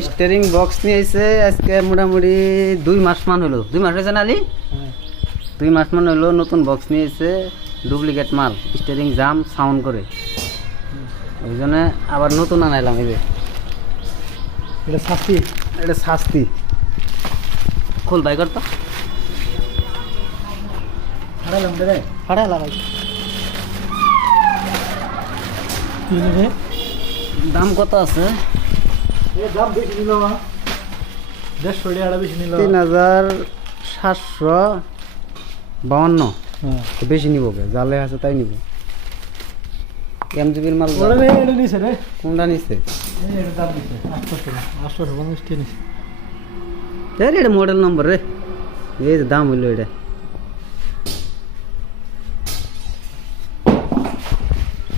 Steering box নিয়ে এসে আজকে মোটামুটি 2 মাস মান হলো। 2 মাস হয়েছে না আলি? 2 মাস মান হলো নতুন বক্স নিয়ে এসে, ডুপ্লিকেট মাল, স্টিয়ারিং জাম সাউন্ড করে, ওই জন্য আবার নতুন আনাইলাম। এই যে এটা শাস্তি খোল ভাই করতো দাম কত আছে? 3752। বেশি নিব, জালে আছে তাই নিব। এমজিবির মাল কোনটা নিচ্ছে? এটা মডেল নম্বর রে, এই দাম হইলো এটা।